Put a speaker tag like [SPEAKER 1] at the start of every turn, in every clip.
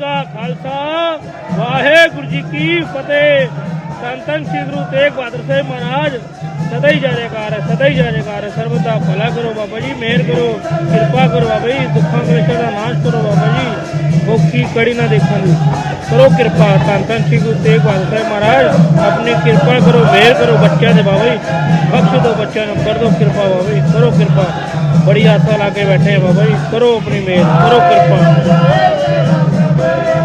[SPEAKER 1] ਕਾ ਖਾਲਸਾ, ਵਾਹਿਗੁਰੂ ਜੀ ਕੀ ਫਤਿਹ। ਧੰਨ ਸ੍ਰੀ ਗੁਰੂ ਤੇਗ ਬਹਾਦਰ ਸਾਹਿਬ ਮਹਾਰਾਜ, ਸਦਾ ਹੀ ਜੈਕਾਰ ਹੈ, ਸਦਾ ਹੀ ਜੈਕਾਰ ਹੈ। ਸਰਬਤ ਦਾ ਭਲਾ ਕਰੋ ਬਾਬਾ ਜੀ, ਮਿਹਰ ਕਰੋ, ਕਿਰਪਾ ਕਰੋ ਬਾਬਾ ਜੀ, ਦੁੱਖਾਂ ਕਲੇਸ਼ਾਂ ਦਾ ਨਾਸ਼ ਕਰੋ ਬਾਬਾ ਜੀ। ਔਖੀ ਕੜੀ ਨਾ ਦੇਖਣ ਦੀ। ਕਰੋ ਕਿਰਪਾ, ਧੰਨ ਧੰਨ ਸ੍ਰੀ ਗੁਰੂ ਤੇਗ ਬਹਾਦਰ ਸਾਹਿਬ ਮਹਾਰਾਜ। ਆਪਣੀ ਕਿਰਪਾ ਕਰੋ, ਮਿਹਰ ਕਰੋ ਬੱਚਿਆਂ ਦੇ ਬਾਬਾ ਜੀ। ਬਖਸ਼ ਦਿਓ ਬੱਚਿਆਂ ਨੂੰ, ਕਰ ਦਿਓ ਕਿਰਪਾ ਬਾਬਾ ਜੀ, ਕਰੋ ਕਿਰਪਾ। ਬੜੀ ਆਸਾਂ ਲਾ ਕੇ ਬੈਠੇ ਆ ਬਾਬਾ ਜੀ। ਕਰੋ ਆਪਣੀ ਮਿਹਰ, ਕਰੋ ਕਿਰਪਾ।
[SPEAKER 2] Amen.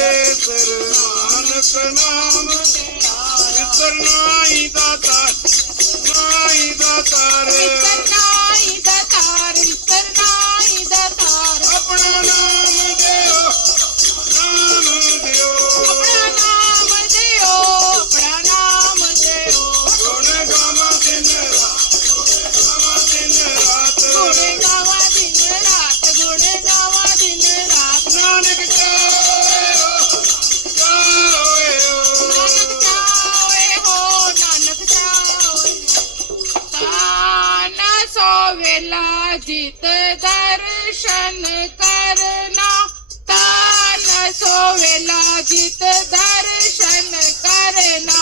[SPEAKER 2] सर
[SPEAKER 3] नानक नाम। इतर
[SPEAKER 2] नाई दाता चित
[SPEAKER 3] दर्शन करना तान सोवेला चित दर्शन करना।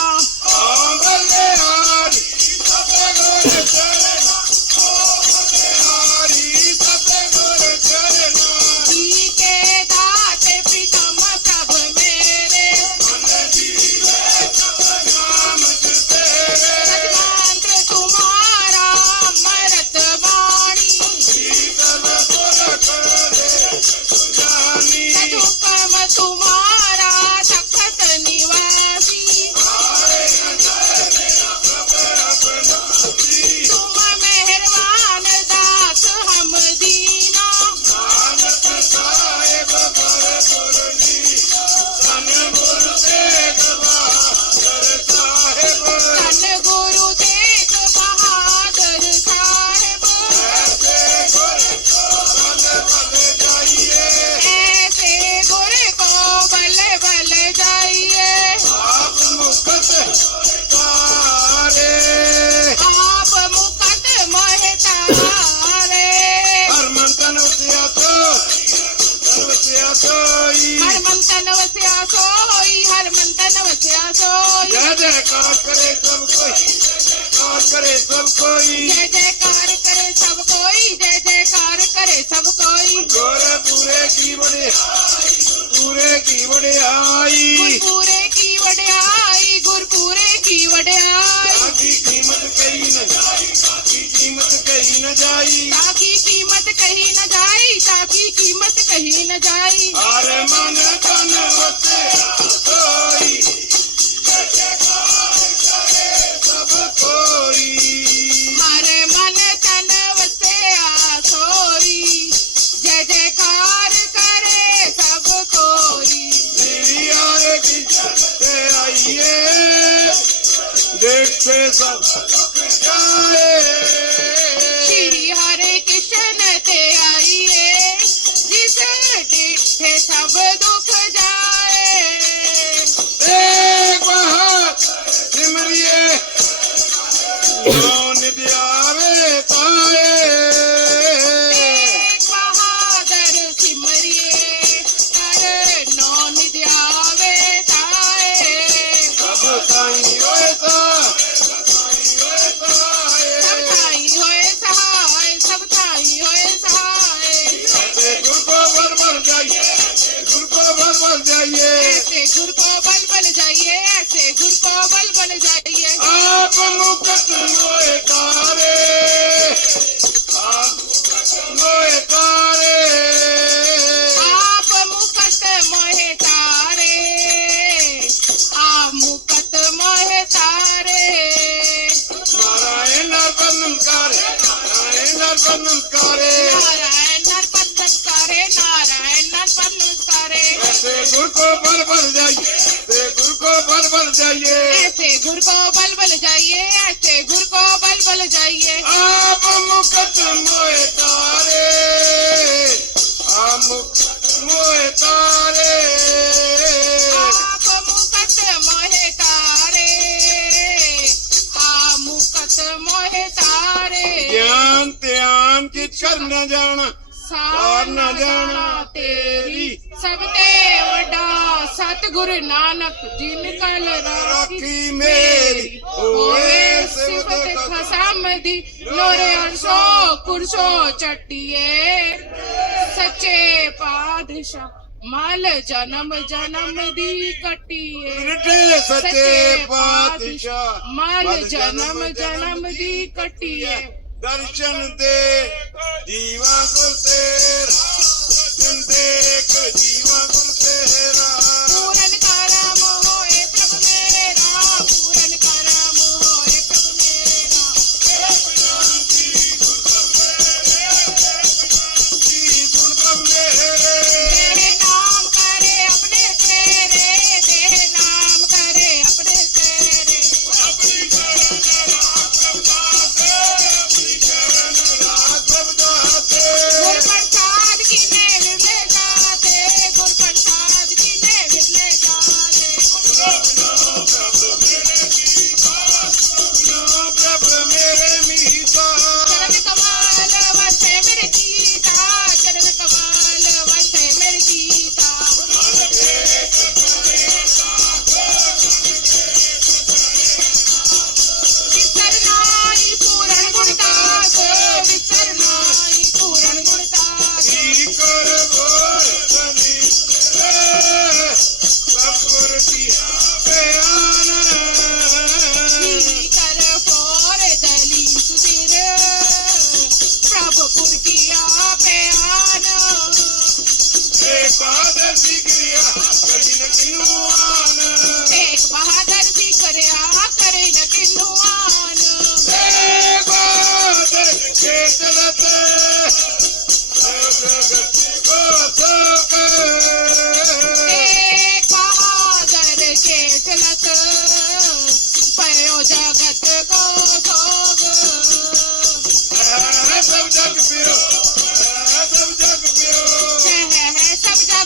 [SPEAKER 2] जयकार करे सब कोई कार करे सब कोई।
[SPEAKER 3] जय जयकार करे सब कोई जय जयकार करे सब
[SPEAKER 2] कोई। गोरे पूरे की बड़े पूरे की बड़े आई। पूरे
[SPEAKER 3] की वडे आई गुरपुरे की वडे आई।
[SPEAKER 2] ताकि कीमत कही न जाई ताकि
[SPEAKER 3] कीमत कही न
[SPEAKER 2] जाई
[SPEAKER 3] ताकि कीमत कही न जाई ताकि कीमत कही न जाई
[SPEAKER 2] अरे मन कन होते देखते सब भर जाइए।
[SPEAKER 3] ऐसे गुर को बल बल जाइए ऐसे गुर को बल बल जाइए।
[SPEAKER 2] आप मुकत मोए तारे आप मोए तारे।
[SPEAKER 3] आप मुकत मोहे तारे आप मुकत मोहे तारे।
[SPEAKER 2] नारायण करे नारायण अर्पणम करे
[SPEAKER 3] नारायण नरपत करे नारायण नरपत करे
[SPEAKER 2] ऐसे गुरु को बल बल जाइए ऐसे गुरु को बल बल जाइए।
[SPEAKER 3] ऐसे गुर को बल बल जाइए ऐसे गुर को बल बल जाइए।
[SPEAKER 2] आप मुकत मोए तारे आप मुकत मोए तारे।
[SPEAKER 3] आप मुकत मोहे तारे आ मुकत मोहे तारे।
[SPEAKER 2] ज्ञान त्यान कित कर न जाना?
[SPEAKER 3] ਸਾਰ ਨਾ ਜਾਣਾ ਤੇਰੀ ਸਭ ਤੇ ਵੱਡਾ ਸਤਿਗੁਰ ਨਾਨਕ ਜਿਨ ਕਲ ਰਾਖੀ
[SPEAKER 2] ਰਾਖੀ ਮੇਰੀ
[SPEAKER 3] ਹੋਏ ਸਿਫਤ ਖਸਮ ਦੀ ਲੋਰੇ ਅਰਸ਼ੋ ਕੁਰਸ਼ੋ ਚੱਟੀਏ ਸੱਚੇ ਪਾਤਸ਼ਾਹ ਮਲ ਜਨਮ ਜਨਮ ਦੀ ਕੱਟੀਏ
[SPEAKER 2] ਰਿਟੇ ਸੱਚੇ ਪਾਤਸ਼ਾਹ
[SPEAKER 3] ਮਲ ਜਨਮ ਜਨਮ ਦੀ ਕੱਟੀਏ
[SPEAKER 2] ਦਰਸ਼ਨ ਦੇ ਜੀਵਾ ਗੁਰ ਤੇਰਾ ਦਿਨ ਦੇਖ ਜੀਵਾ ਗੁਰ ਤੇਰਾ।
[SPEAKER 3] ਪੂਰਨ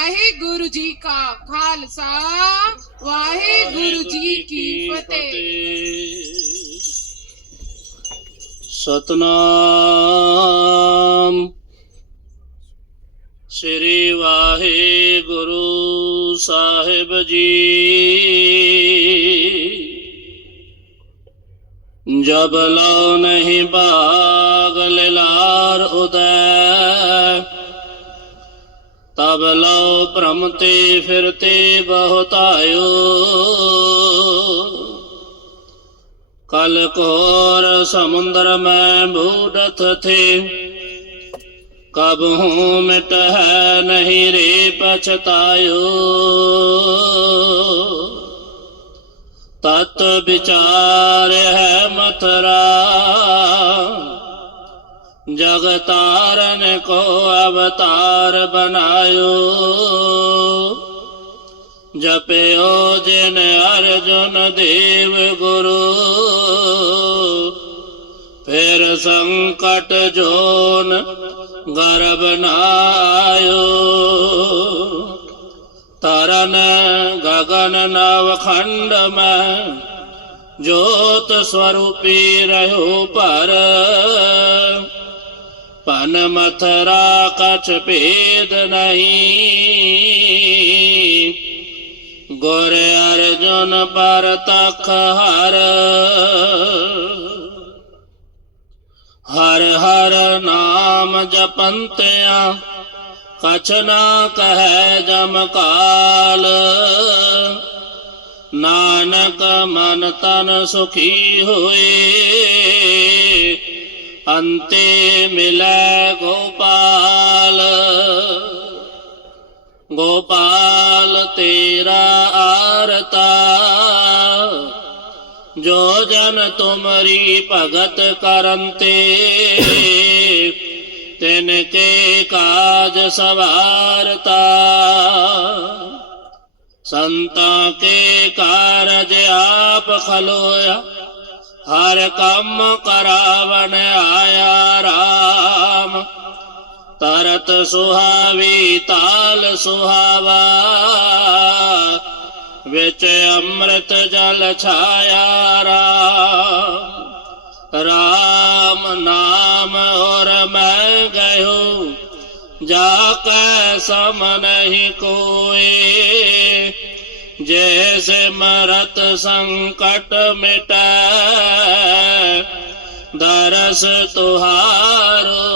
[SPEAKER 3] वाहे गुरु जी का खालसा वाहे गुरु जी की फतेह। सतनाम।
[SPEAKER 4] श्री वाहे गुरु साहेब जी। जब लो नहीं बाग लार उदय। ਤਬ ਲਉ ਭ੍ਰਮ ਤੇ ਫਿਰਤੇ ਬਹੁਤਾਇਓ। ਕਲ ਕੋਰ ਸਮੁੰਦਰ ਮੈਂ ਬੂਡਤ ਥੇ। ਕਬ ਹੂੰ ਮਿਟ ਹੈ ਨਹੀਂ ਰੇ ਪਛਤਾਇਓ। ਤਤ ਵਿਚਾਰ ਹੈ ਮਥਰਾ। जगतारन को अवतार बनायो। जपयो जिन अर्जुन देव गुरु। फिर संकट जोन गर्भ नायो। तरन गगन नवखंड में ज्योत स्वरूपी रहो पर पन मथरा कछ भेद नहीं। गोर अर्जुन पर तख हर। हर हर नाम जपंतया कछ ना कह जमकाल नानक मन तन सुखी हुए। अन्ते मिले गोपाल। गोपाल तेरा आरता। जो जन तुमरी भगत करते तिनके काज सवारता। संता के कारज आप खलोया हर कम करावन आया राम। तरत सुहावी, ताल सुहावा। बिच अमृत जल छाया राम। राम नाम और मैं गयो, जाके सम नहीं कोई। जैसे मरत संकट मिट, दरस तुहारो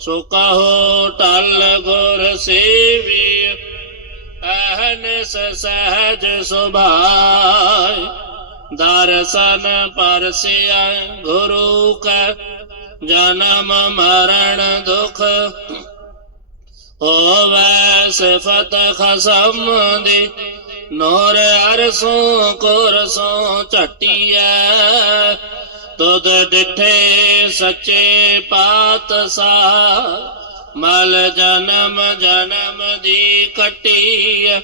[SPEAKER 4] सो कहो, टल गुर सेवी अहन सहज सुभाय दर्शन पर गुरु का, जन्म मरण दुख फत खसम दी नोर अरसों कोरसों चटिया तुद डिठे सचे पात सा मल जन्म जन्म दी कटिया।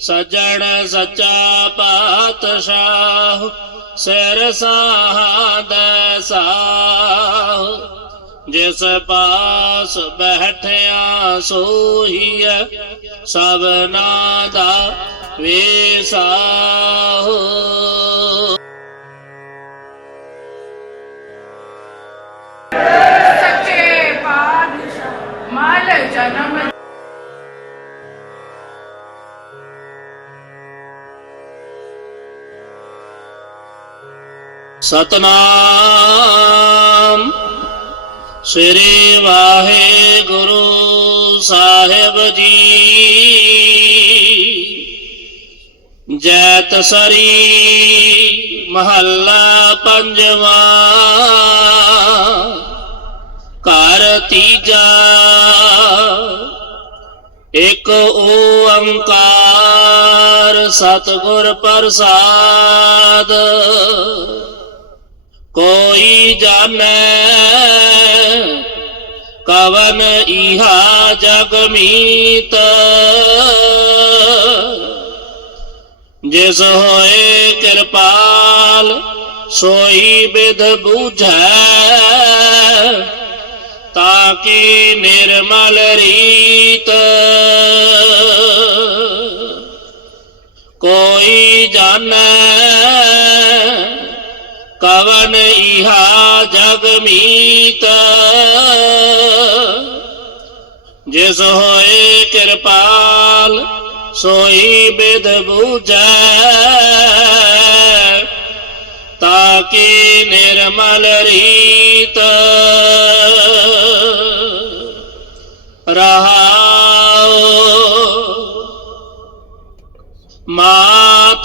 [SPEAKER 4] सजन सचा पात शाह सिर साह दसा ਜਿਸ ਪਾਸ ਬੈਠਿਆ ਸੋਹੀਐ ਸਭਨਾ ਦਾ ਵੇਸਾਹੋ
[SPEAKER 3] ਸੱਚੇ ਪਾਤਸ਼ਾਹ ਮਲ ਜਨਮ
[SPEAKER 4] ਸਤਨਾਮ ਸ੍ਰੀ ਵਾਹਿਗੁਰੂ ਸਾਹਿਬ ਜੀ ਜੈਤ ਸਰੀ ਮਹੱਲਾ ਪੰਜਵਾ ਘਰ ਤੀਜਾ ਇਕ ਓੰਕਾਰ ਸਤਿਗੁਰ ਪ੍ਰਸਾਦ कोई जाने कवन इहा जगमीत जिस होए कृपाल, सोई विध बुझ। ताकि निर्मल रीत। कोई जाने कवन इहा जगमीत जिस होए कृपाल सोई विध बुज ताकि निर्मल रीत। रहा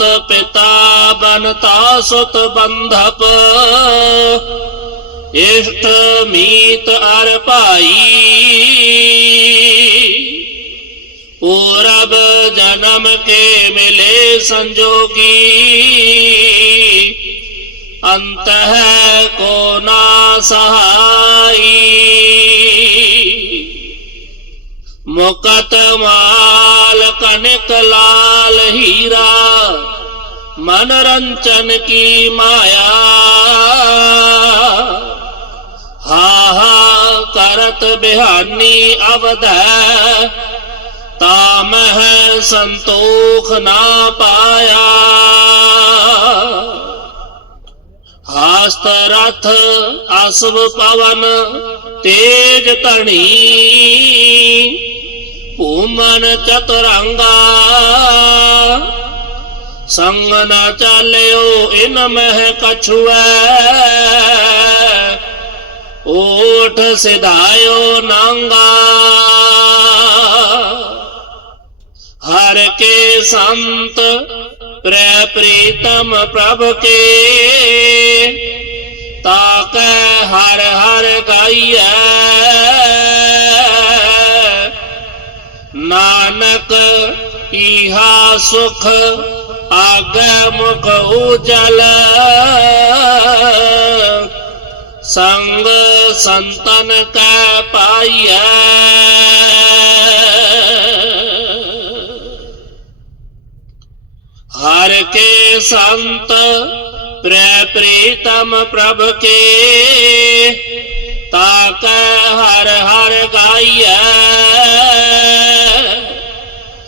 [SPEAKER 4] मात पिता बनता सुत बंधप। इष्ट मीत अर पाई। पूरब जन्म के मिले संजोगी। अंत है को ना सहाई। मुकत माल कनक लाल हीरा मनोरंजन की माया। हा हा, करत बिहानी अवध, ताम है संतोख ना पाया। हस्त रथ अश्व पवन तेज तणी पूमन चतुरंगा। संग न चलो इन मह कछुए। ओठ सिदायो नंगा। हर के संत प्रे प्रीतम प्रभ के। ताक हर हर गाइया। नानक, इहा सुख, आगे मुख उजल। संग संतन का पाइय हर के संत प्रीतम प्रभ के, ताक हर हर गाइया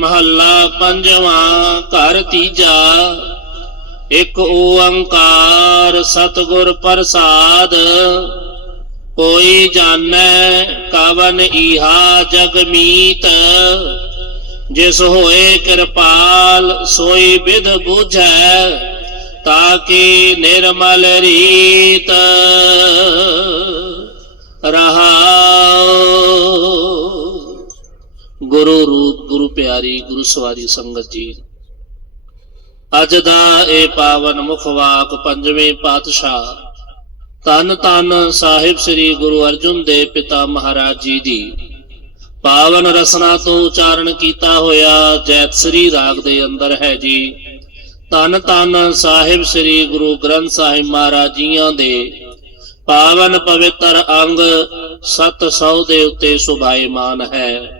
[SPEAKER 4] ਮਹੱਲਾ ਪੰਜਵਾਂ, ਘਰ ਤੀਜਾ, ਇੱਕ ਓੰਕਾਰ ਸਤਿਗੁਰ ਪ੍ਰਸਾਦ, ਕੋਈ ਜਾਣੈ ਕਵਨ ਈਹਾ ਜਗ ਮੀਤ, ਜਿਸ ਹੋਏ ਕਿਰਪਾਲ ਸੋਈ ਵਿਦ ਬੁਝੈ ਕਿ ਨਿਰਮਲ ਰੀਤ ਰਹਾਉ। ਗੁਰੂ ਰੂਪ, ਗੁਰੂ ਪਿਆਰੀ, ਗੁਰੂ ਸਵਾਰੀ ਸੰਗਤ ਜੀ। ਅੱਜ ਦਾ ਇਹ ਪਾਵਨ ਮੁਖਵਾਕ ਪੰਜਵੇਂ ਪਾਤਸ਼ਾਹ ਤਨ ਤਨ ਸਾਹਿਬ ਸ੍ਰੀ ਗੁਰੂ ਅਰਜੁਨ ਦੇਵ ਪਿਤਾ ਮਹਾਰਾਜ ਜੀ ਦੀ ਪਾਵਨ ਰਸਨਾ ਤੋਂ ਉਚਾਰਨ ਕੀਤਾ ਹੋਇਆ ਜੈਤਸਰੀ ਰਾਗ ਦੇ ਅੰਦਰ ਹੈ ਜੀ। ਤਨ ਤਨ ਸਾਹਿਬ ਸ੍ਰੀ ਗੁਰੂ ਗ੍ਰੰਥ ਸਾਹਿਬ ਮਹਾਰਾਜ ਜੀਆਂ ਦੇ ਪਾਵਨ ਪਵਿੱਤਰ ਅੰਗ 700 ਦੇ ਉੱਤੇ ਸੁਭਾਏਮਾਨ ਹੈ।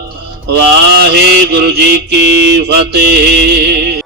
[SPEAKER 4] ਵਾਹਿਗੁਰੂ ਜੀ ਕੀ ਫਤਿਹ।